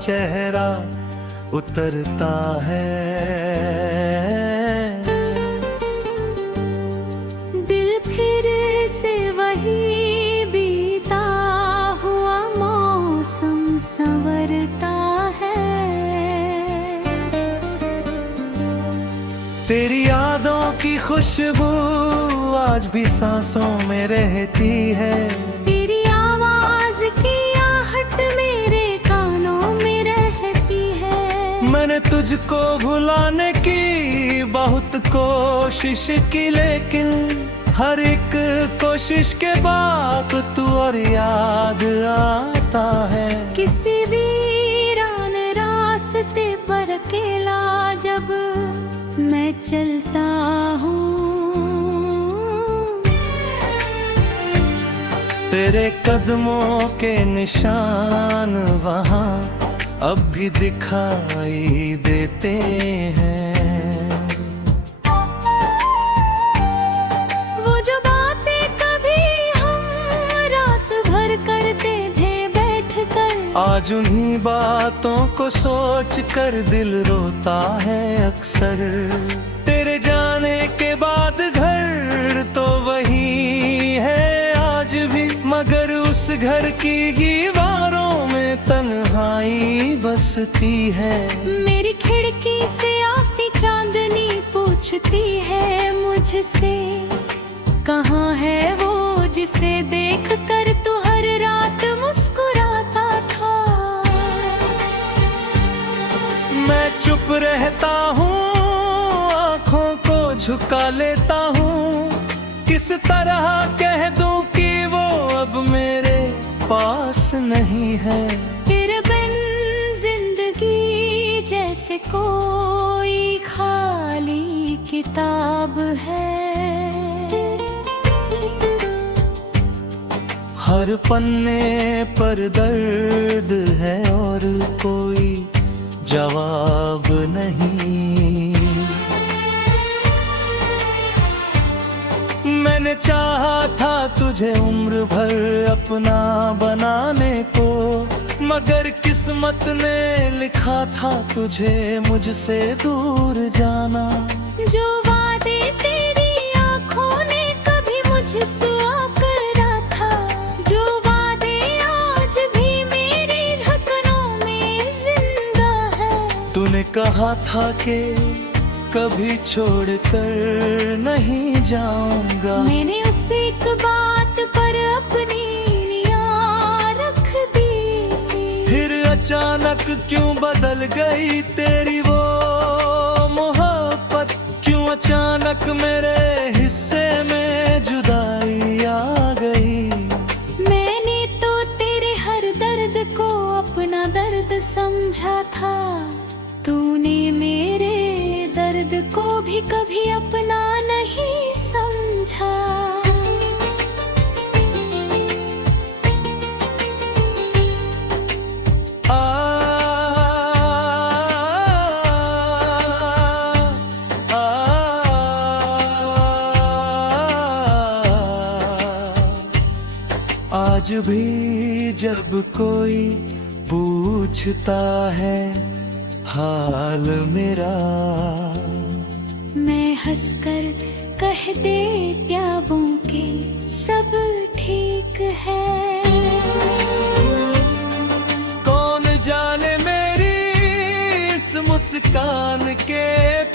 चेहरा उतरता है। दिल फिर से वही बीता हुआ मौसम संवरता है। तेरी यादों की खुशबू आज भी सांसों में रहती है। तेरी आवाज की आहट मेरे कानों में रहती है। मैंने तुझको भुलाने की बहुत कोशिश की, लेकिन हर एक कोशिश के बाद तू और याद आता है। किसी वीरान रास्ते पर अकेला जब मैं चलता हूँ, तेरे कदमों के निशान वहाँ अब भी दिखाई देते हैं। वो जो बातें कभी हम रात भर करते थे बैठकर, आज उन्हीं बातों को सोच कर दिल रोता है अक्सर। तेरे जाने के बाद घर तो वही है आज भी, मगर उस घर की दीवारों में तन्हाई बसती है। मेरी खिड़की से आती चांदनी पूछती है मुझसे, कहाँ है वो जिसे देख कर तू हर रात मुस्कुराता था। मैं चुप रहता हूँ, आँखों को झुका लेता हूँ, किस तरह कह दूं कि वो अब मेरे पास नहीं है। तेरे बिन जिंदगी जैसे कोई खाली किताब है। हर पन्ने पर दर्द है और कोई जवाब नहीं। मैंने चाहा था तुझे उम्र भर अपना बनाने को, मगर किस्मत ने लिखा था तुझे मुझसे दूर जाना। जो वादे तेरी आँखों ने कभी मुझसे करा था, जो वादे आज भी मेरी धड़कनों में जिंदा है। तूने कहा था कि कभी छोड़कर नहीं जाऊंगा, मैंने उस एक बात पर अपनी निगाह रख दी। फिर अचानक क्यों बदल गई तेरी वो मोहब्बत, क्यों अचानक मेरे हिस्से में जुदाई आ गई। मैंने तो तेरे हर दर्द को अपना दर्द समझा था, तूने मेरे दर्द को भी कभी अपना नहीं समझा। आज भी जब कोई पूछता है हाल मेरा, मैं हंसकर कह देती हूँ कि सब ठीक है। कौन जाने मेरी इस मुस्कान के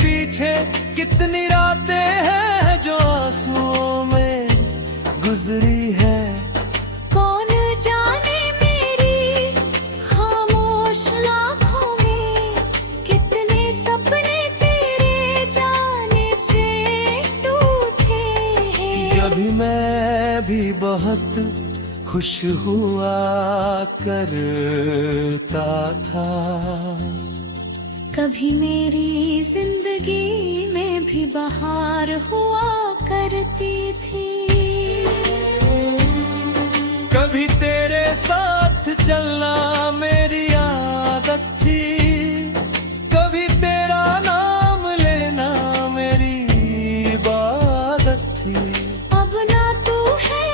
पीछे कितनी रातें हैं जो आंसुओं में गुजरी है। कौन जाने मेरी खामोश लाखों में कितने सपने तेरे जाने से टूटे हैं। अभी मैं भी बहुत खुश हुआ करता था, कभी मेरी जिंदगी में भी बहार हुआ करती थी। कभी तेरे साथ चलना मेरी आदत थी, कभी तेरा नाम लेना मेरी इबादत थी। अब ना तू है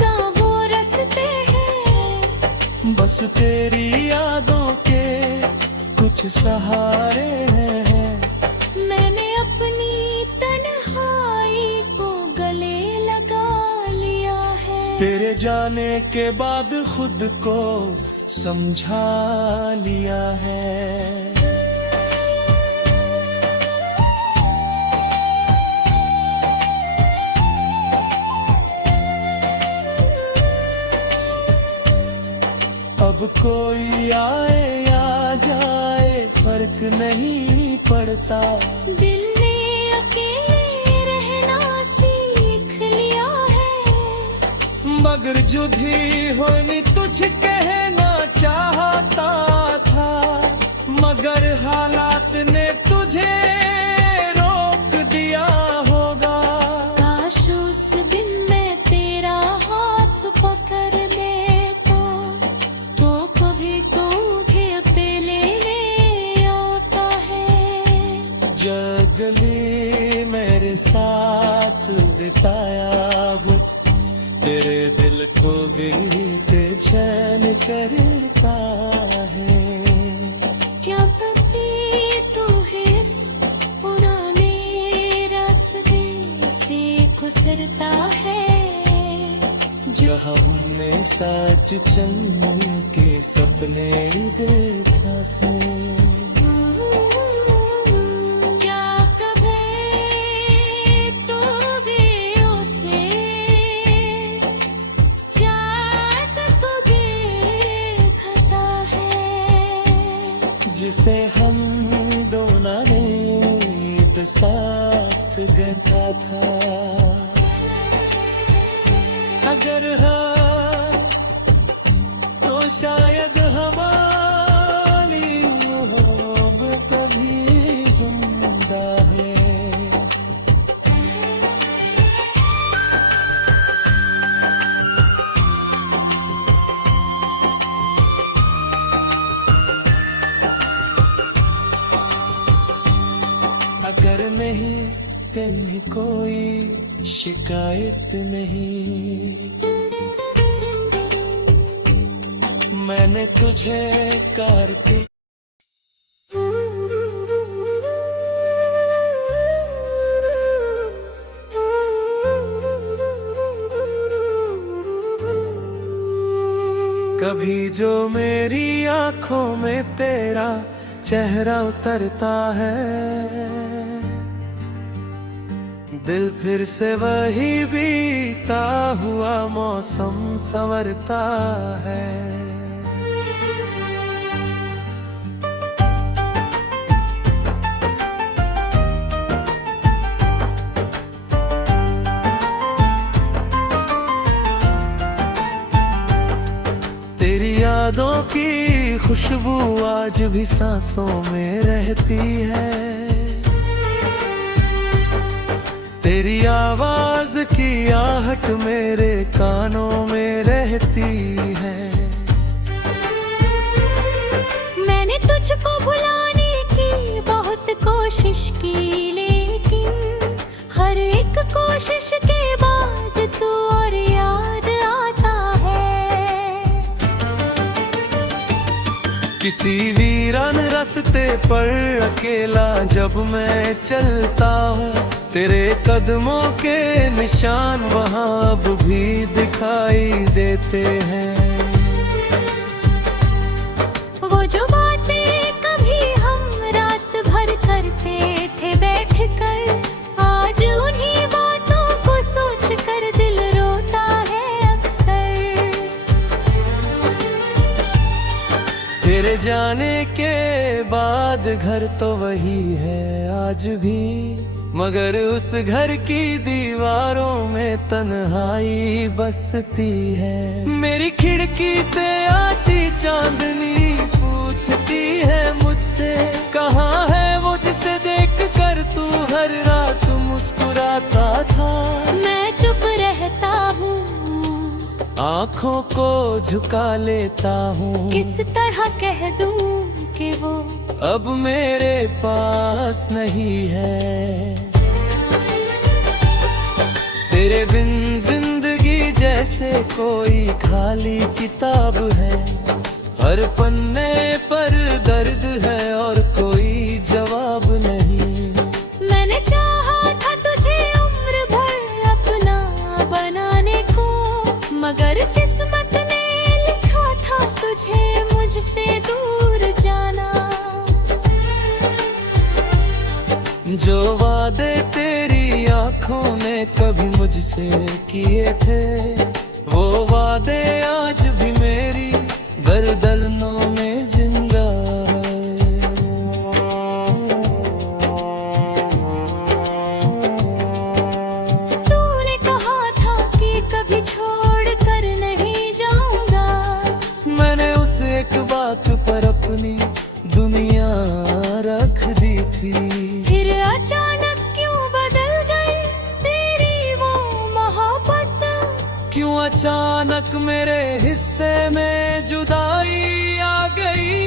ना वो रास्ते हैं, बस तेरी कुछ सहारे हैं। मैंने अपनी तन्हाई को गले लगा लिया है। तेरे जाने के बाद खुद को समझा लिया है। अब कोई आए या जाए फर्क नहीं पड़ता। दिल ने अकेले रहना सीख लिया है। मगर जुदी होनी तुझ कहना चाहता था, मगर हालात ने तुझे रोक दिया होगा। काश उस दिन मैं तेरा हाथ पकड़ लेता, तो कभी तू भी अकेले आता है। जगली मेरे साथ बिताया वक्त, तेरे दिल को गिरते चैन करता है। क्या पति तू है इस पुराने रास्ते से गुजरता है, जहाँ हमने साथ चलने के सपने देखा है। क्या कभी तू भी उसे चाहत को देखता है, जिसे हम दोनों ने एक साथ देखा था। अगर हाँ तो शायद हमारी मोहब्बत कभी जिंदा है। अगर नहीं कहीं कोई शिकायत नहीं, मैंने तुझे करके कभी जो मेरी आंखों में तेरा चेहरा उतरता है, दिल फिर से वही बीता हुआ मौसम संवरता है। तेरी यादों की खुशबू आज भी सांसों में रहती है। तेरी आवाज की आहट मेरे कानों में रहती है। मैंने तुझको भुलाने की बहुत कोशिश की, लेकिन हर एक कोशिश के बाद तू और याद आता है। किसी वीरान रास्ते पर अकेला जब मैं चलता हूँ, तेरे कदमों के निशान वहाँ अब भी दिखाई देते हैं। वो जो बातें कभी हम रात भर करते थे बैठकर, आज उन्हीं बातों को सोच कर दिल रोता है अक्सर। तेरे जाने के बाद घर तो वही है आज भी, मगर उस घर की दीवारों में तन्हाई बसती है। मेरी खिड़की से आती चांदनी पूछती है मुझसे, कहाँ है वो जिसे देख कर तू हर रात मुस्कुराता था। मैं चुप रहता हूँ, आँखों को झुका लेता हूँ। किस तरह कह दूँ कि वो अब मेरे पास नहीं है। तेरे बिन जिंदगी जैसे कोई खाली किताब है, हर पन्ने पर दर्द है और जो वादे तेरी आंखों ने कभी मुझसे किए थे, वो वादे आज भी मेरी गर्दनों में जिंदा है। तूने कहा था कि कभी छोड़ कर नहीं जाऊंगा, मैंने उस एक बात पर अपनी दुनिया रख दी थी। फिर अचानक क्यों बदल गई तेरी वो मोहब्बत? क्यों अचानक मेरे हिस्से में जुदाई आ गई?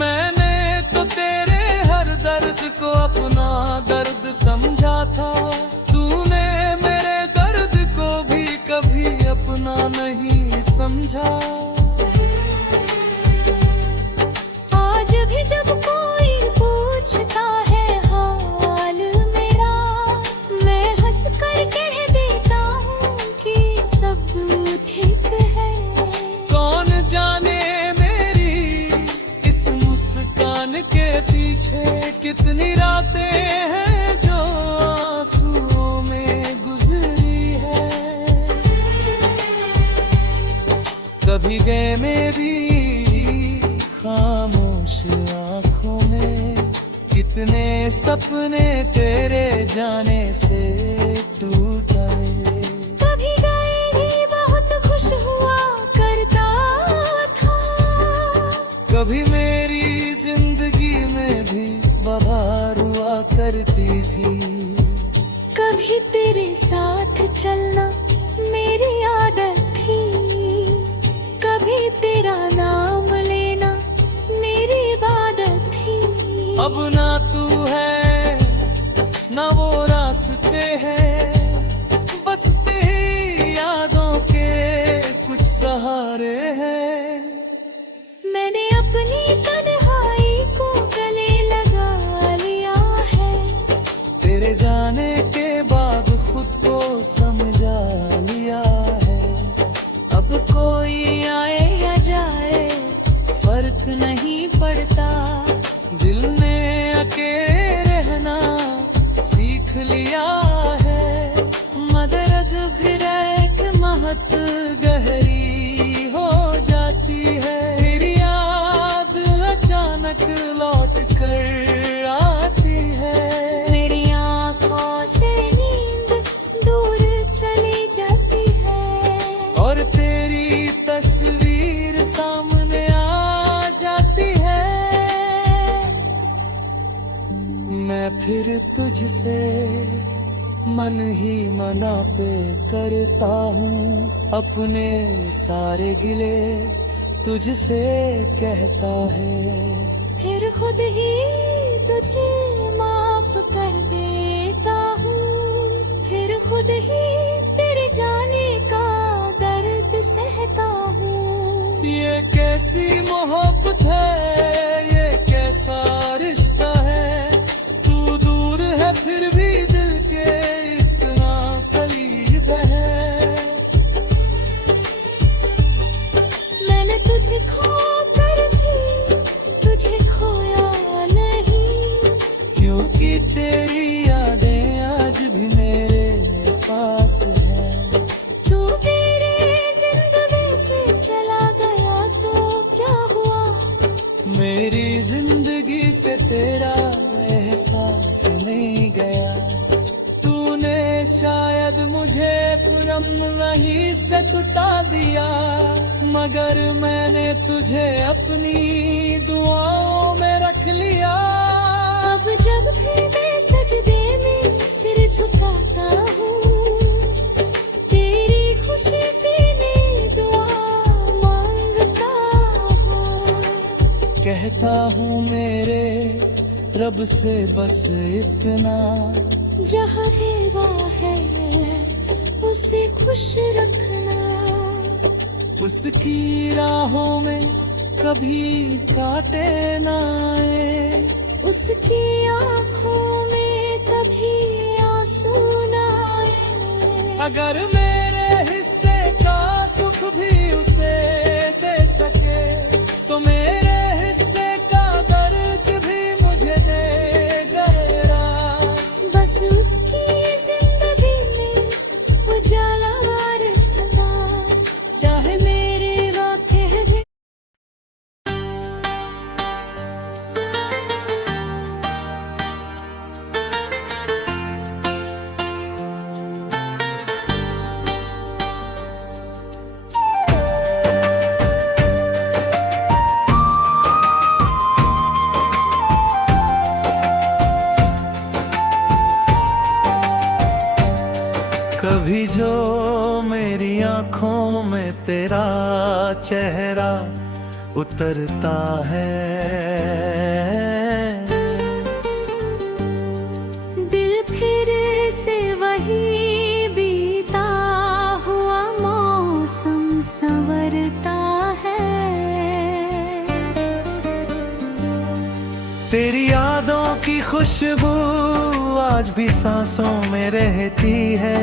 मैंने तो तेरे हर दर्द को अपना दर्द समझा था, तूने मेरे दर्द को भी कभी अपना नहीं समझा। आज भी जब कोई पूछता है हाल मेरा, मैं हंस कर कह देता हूँ कि सब ठीक है। कौन जाने मेरी इस मुस्कान के पीछे कितनी रातें हैं जो आंसुओं में गुजरी है। कभी गए मेरी खामोश आंखों में कितने सपने तेरे जाने से टूट गए। कभी गए ही बहुत खुश हुआ करता था, कभी मेरी जिंदगी में भी बहार हुआ करती थी। कभी तेरे साथ चलना मेरी आदत थी, कभी तेरा नाम लेना मेरी इबादत थी। अब ना तू है ना वो रास्ते हैं, बस तेरी यादों के कुछ सहारे हैं। मैंने अपनी तन्हाई को गले लगा लिया है, तेरे जाने के बाद खुद को समझा लिया है। अब कोई आए या जाए फर्क नहीं पड़ता। दिल ने अकेले रहना सीख लिया है, मदरद फिर एक महत गहरी हो जाती है। फिर याद अचानक लौट कर आती है, मेरी आंखों से नींद दूर चली जाती है, और तेरी तस्वीर सामने आ जाती है। मैं फिर तुझसे मन ही मना पे करता हूँ, अपने सारे गिले तुझसे कहता है। फिर खुद ही तुझे माफ कर देता हूँ, फिर खुद ही तेरे जाने का दर्द सहता हूँ। ये कैसी मोहब्बत है, ये कैसा रिश्ता है, तू दूर है फिर भी दिल के इतना करीब है। मैंने तुझे खो कर भी तुझे खोया नहीं, क्योंकि तेरी यादें आज भी मेरे पास है। तू मेरे जिंदगी से चला गया तो क्या हुआ? मेरी जिंदगी से तेरा एहसास नहीं गया। तूने शायद मुझे पुरम नहीं से टुटा दिया, मगर मैंने तुझे अपनी दुआओं में रख लिया। अब जब भी मैं सजदे में सिर झुकाता हूँ, तेरी खुशी पीने दुआ मांगता हूँ। कहता हूँ मेरे रब से बस इतना, जहाँ देवा है उसे खुश रखना, उसकी राहों में कभी काटे ना आए, उसकी आँखों में कभी आंसू ना आए। अगर मेरे हिस्से का सुख भी उसे दे सके, तो मेरे हिस्से का दर्द चेहरा उतरता है। दिल फिर से वही बीता हुआ मौसम संवरता है। तेरी यादों की खुशबू आज भी सांसों में रहती है।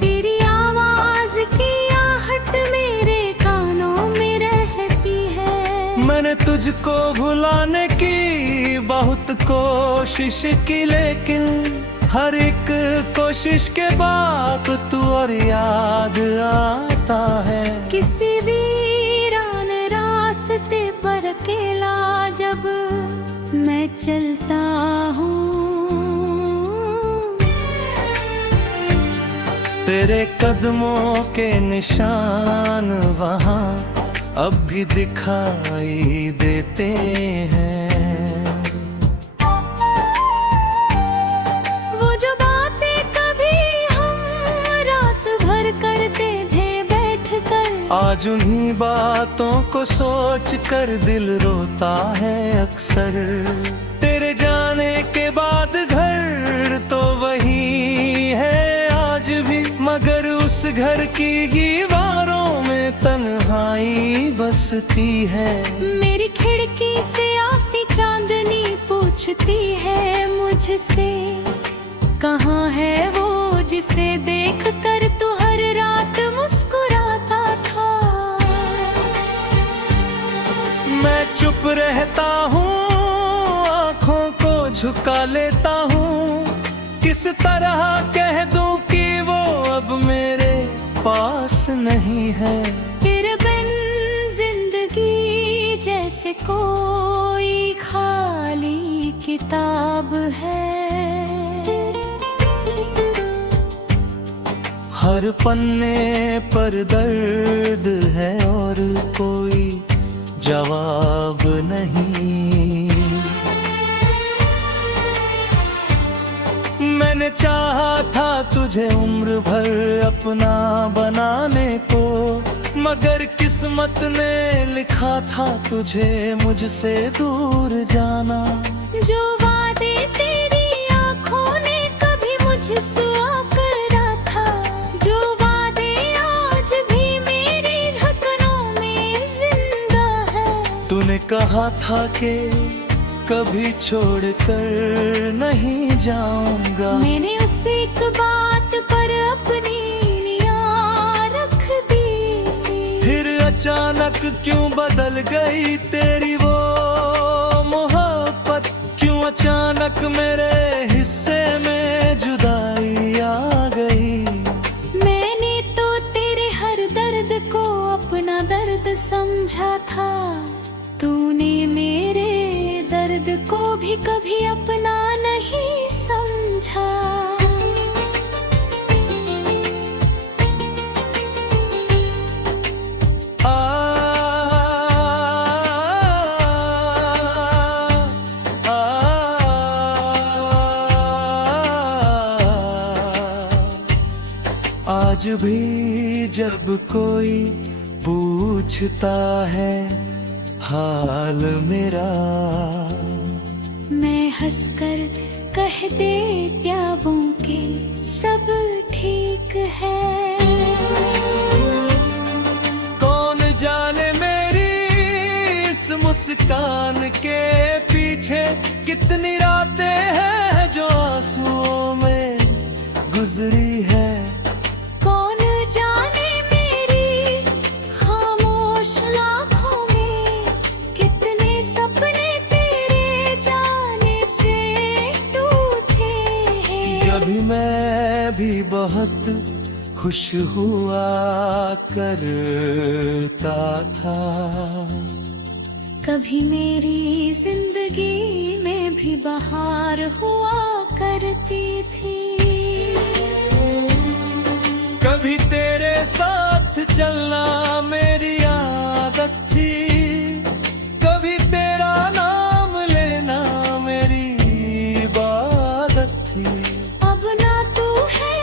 तेरी आवाज की आहट मेरे कानों में रहती है। मैंने तुझको भुलाने की बहुत कोशिश की, लेकिन हर एक कोशिश के बाद तू और याद आता है। किसी वीरान रास्ते पर अकेला जब मैं चलता हूँ, तेरे कदमों के निशान वहाँ अब भी दिखाई देते हैं। वो जो बातें कभी हम रात भर करते थे बैठकर, आज उन्हीं बातों को सोच कर दिल रोता है अक्सर। तेरे जाने के बाद घर तो वही है आज भी, मगर उस घर की दीवारों में तन्हाई बसती है। मेरी खिड़की से आती चांदनी पूछती है मुझसे, कहाँ है वो जिसे देख कर तू हर रात मुस्कुराता था। मैं चुप रहता हूँ, आँखों को झुका लेता हूँ, किस तरह कह दूँ कि वो अब मेरे पास नहीं है। तेरे बिन जिंदगी जैसे कोई खाली किताब है। हर पन्ने पर दर्द है और कोई जवाब नहीं। मैंने चाहा था तुझे उम्र भर अपना बनाने को, मगर किस्मत ने लिखा था तुझे मुझसे दूर जाना। जो वादे तेरी आँखों ने कभी मुझसे आकर रखा, जो वादे आज भी मेरी धड़कनों में जिंदा है। तूने कहा था कि कभी छोड़कर नहीं जाऊंगा, मैंने उस एक बात पर अपनी निगाह रख दी। फिर अचानक क्यों बदल गई तेरी वो मोहब्बत, क्यों अचानक मेरे हिस्से में जुदाई आ गई। मैंने तो तेरे हर दर्द को अपना दर्द समझा था, तूने मेरे दर्द को भी कभी अपना नहीं समझा। आज भी जब कोई पूछता है हाल मेरा, मैं हंसकर कह देती हूँ कि सब ठीक है। कौन जाने मेरी इस मुस्कान के पीछे कितनी रातें हैं जो आंसुओं में गुजरी है। कौन जाने मेरी खामोश लाखों में कितने सपने तेरे जाने से टूटे हैं। कभी मैं भी बहुत खुश हुआ करता था, कभी मेरी जिंदगी में भी बहार हुआ करती थी। कभी तेरे साथ चलना मेरी आदत थी, कभी तेरा नाम लेना मेरी इबादत थी। अब ना तू है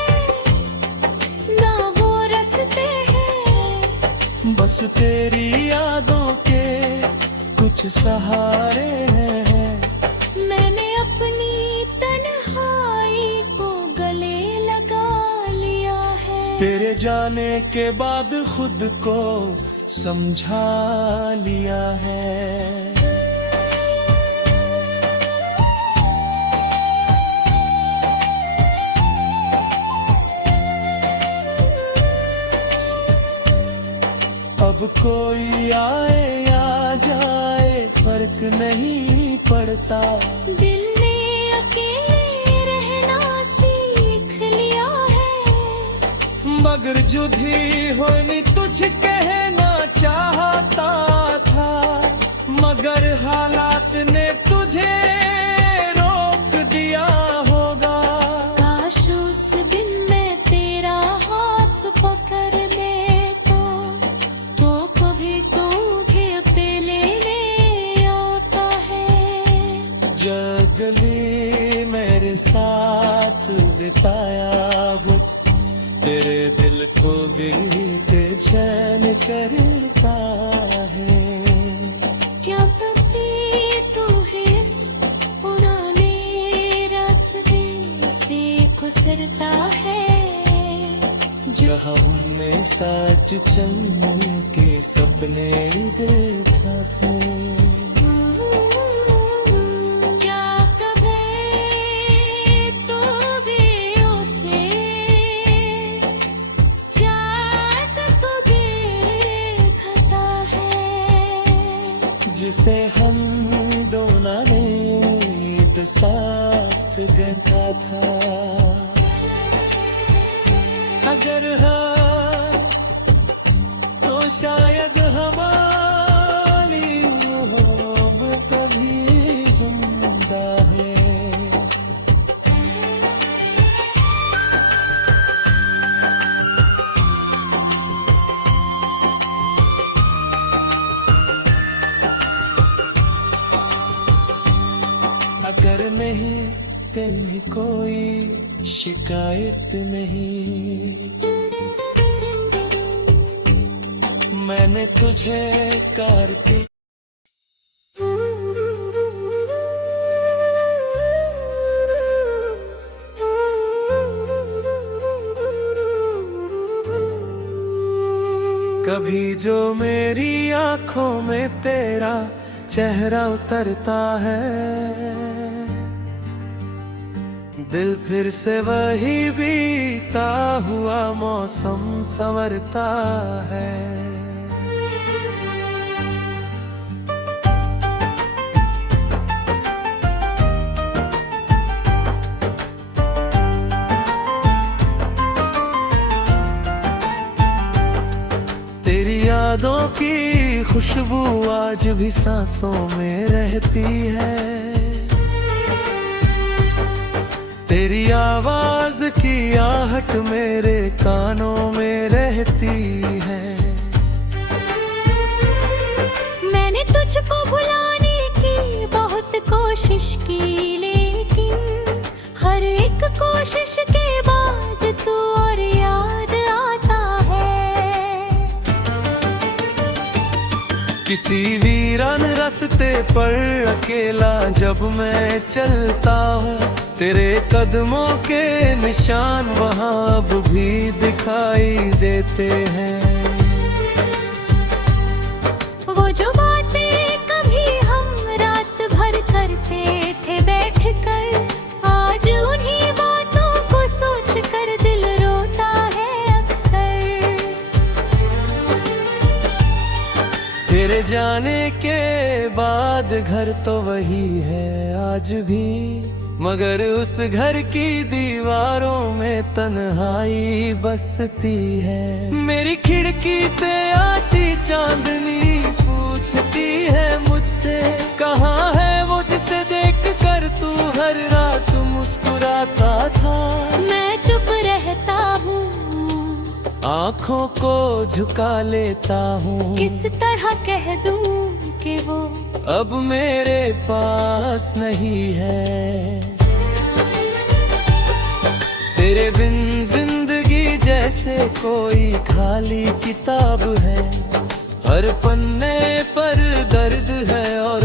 ना वो रास्ते हैं, बस तेरी कुछ सहारे हैं। मैंने अपनी तन्हाई को गले लगा लिया है। तेरे जाने के बाद खुद को समझा लिया है। अब कोई आए या जाए फर्क नहीं पड़ता। दिल ने अकेले रहना सीख लिया है। मगर जुदी होनी तुझ कहना चाहता था, मगर हालात ने तुझे रोक दिया होगा। काश उस दिन मैं तेरा हाथ पकड़ लेता, तो कभी तू भी अकेले ले आता है। जगली मेरे साथ बिताया वक्त, तेरे दिल को दिल पे चैन करता है। क्या पति तू है इस पुराने रास्ते से गुजरता है। जहाँ हमने साथ चलने के सपने देखा है। क्या कभी तू भी उसे चाहत को देखता है, जिसे हम दोनों ने एक साथ देखा था। अगर हाँ तो शायद हमारी होम कभी जिंदा है। अगर नहीं तेरी कोई शिकायत नहीं, मैंने तुझे करके कभी जो मेरी आंखों में तेरा चेहरा उतरता है, दिल फिर से वही बीता हुआ मौसम संवरता है। तेरी यादों की खुशबू आज भी सांसों में रहती है। तेरी आवाज की आहट मेरे कानों में रहती है। मैंने तुझको भुलाने की बहुत कोशिश की, लेकिन हर एक कोशिश के बाद तू और याद आता है। किसी वीरान रास्ते पर अकेला जब मैं चलता हूँ, तेरे कदमों के निशान वहाँ अब भी दिखाई देते हैं। वो जो बातें कभी हम रात भर करते थे बैठकर, आज उन्हीं बातों को सोच कर दिल रोता है अक्सर। तेरे जाने के बाद घर तो वही है आज भी, मगर उस घर की दीवारों में तन्हाई बसती है। मेरी खिड़की से आती चांदनी पूछती है मुझसे, कहाँ है वो जिसे देख कर तू हर रात मुस्कुराता था। मैं चुप रहता हूँ, आँखों को झुका लेता हूँ। किस तरह कह दूँ कि वो अब मेरे पास नहीं है। तेरे बिन जिंदगी जैसे कोई खाली किताब है, हर पन्ने पर दर्द है और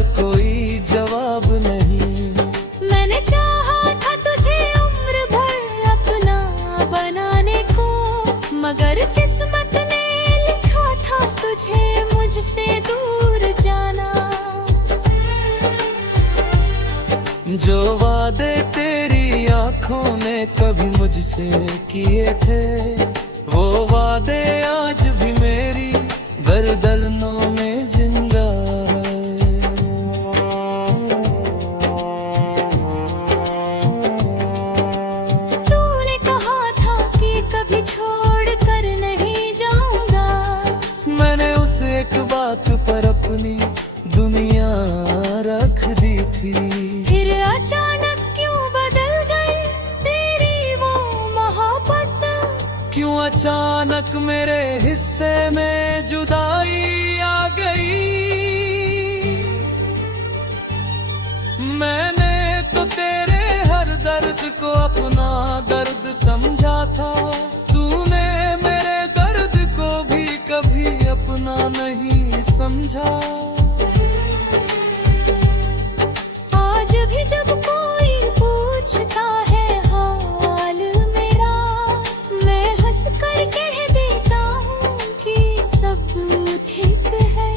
जो वादे तेरी आंखों ने कभी मुझसे किए थे, वो वादे आज भी मेरी गर्दनों में जिंदा है। तूने कहा था कि कभी छोड़ कर नहीं जाऊंगा, मैंने उस एक बात पर अपनी दुनिया रख दी थी। फिर अचानक क्यों बदल गई तेरी वो मोहब्बत? क्यों अचानक मेरे हिस्से में जुदाई आ गई? मैंने तो तेरे हर दर्द को अपना दर्द समझा था, तूने मेरे दर्द को भी कभी अपना नहीं समझा। आज भी जब कोई पूछता है हाल मेरा, मैं हंस कर कह देता हूँ कि सब ठीक है।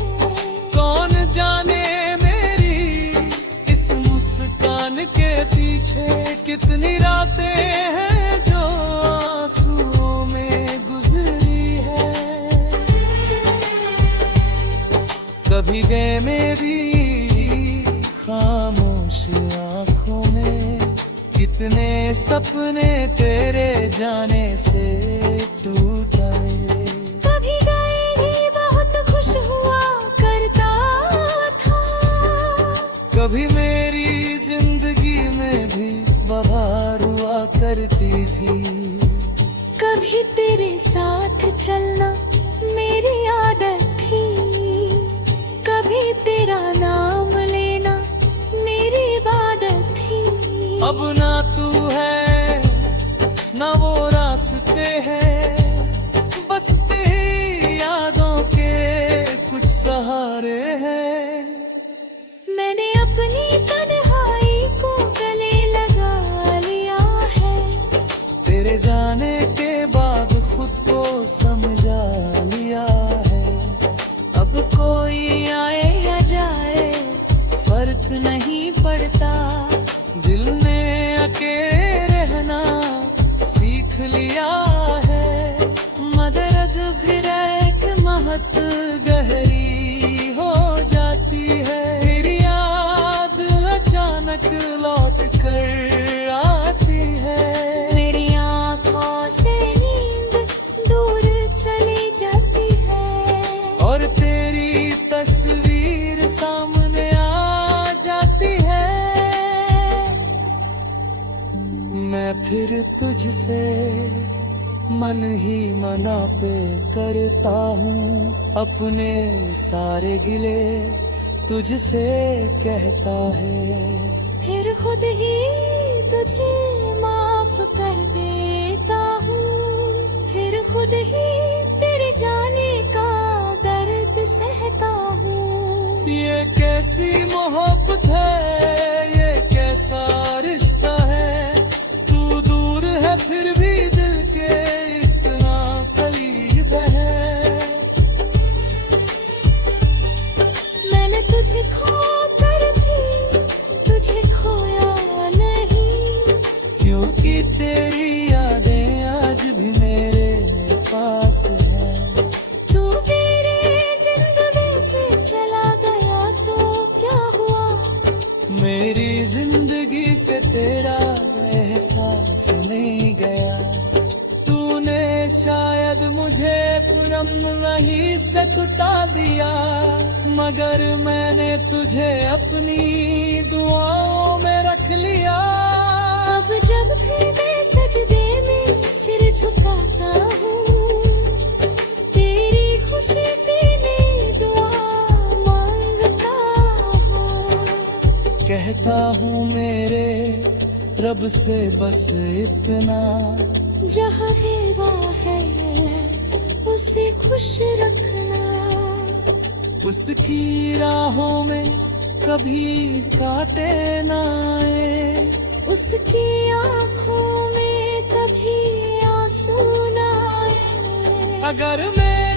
कौन जाने मेरी इस मुस्कान के पीछे कितनी रातें हैं जो आंसुओं में गुजरी है। कभी गए मेरी खामोश आंखों में कितने सपने तेरे जाने से टूट आए। कभी गए ही बहुत खुश हुआ करता था, कभी मेरी जिंदगी में भी बहार हुआ करती थी। कभी तेरे साथ चलना मेरी आदत थी, कभी तेरा नाम लेना मेरी इबादत थी। अब ना तू है ना वो रास्ते हैं, बस तेरी यादों के कुछ सहारे हैं। मैंने अपनी तन्हाई को गले लगा लिया है, तेरे जाने के बाद खुद को समझा लिया है। अब कोई आए या जाए फर्क नहीं पड़ता। दिल ने अकेले रहना सीख लिया है, मगर फिर एक महत गहरी हो जाती है। तेरी याद अचानक लौट कर आती है, मेरी आंखों से नींद दूर चली जाती है, और तेरी तस्वीर सामने आ जाती है। मैं फिर तुझसे मन ही मना पे करता हूँ, अपने सारे गिले तुझसे कहता है। फिर खुद ही तुझे माफ कर देता हूँ, फिर खुद ही तेरे जाने का दर्द सहता हूँ। ये कैसी मोहब्बत है, ये कैसा रिश्ता है, तू दूर है फिर भी दिल के इतना करीब है। मैंने तुझे खो कर भी तुझे खोया नहीं, क्योंकि तेरी यादें आज भी मेरे पास है। तू मेरे जिंदगी से चला गया तो क्या हुआ? मेरी जिंदगी से तेरा एहसास नहीं गया। तूने शायद मुझे पुरम नहीं से कुटा दिया, मगर मैंने तुझे अपनी दुआओं में रख लिया। अब जब भी मैं सजदे में सिर झुकाता हूँ, तेरी खुशी पीने दुआ मांगता हूँ। कहता हूँ मेरे रब से बस इतना, जहाँ देवा है उसे खुश रखना, उसकी राहों में कभी काटे ना आए, उसकी आंखों में कभी आंसू ना आए। अगर मैं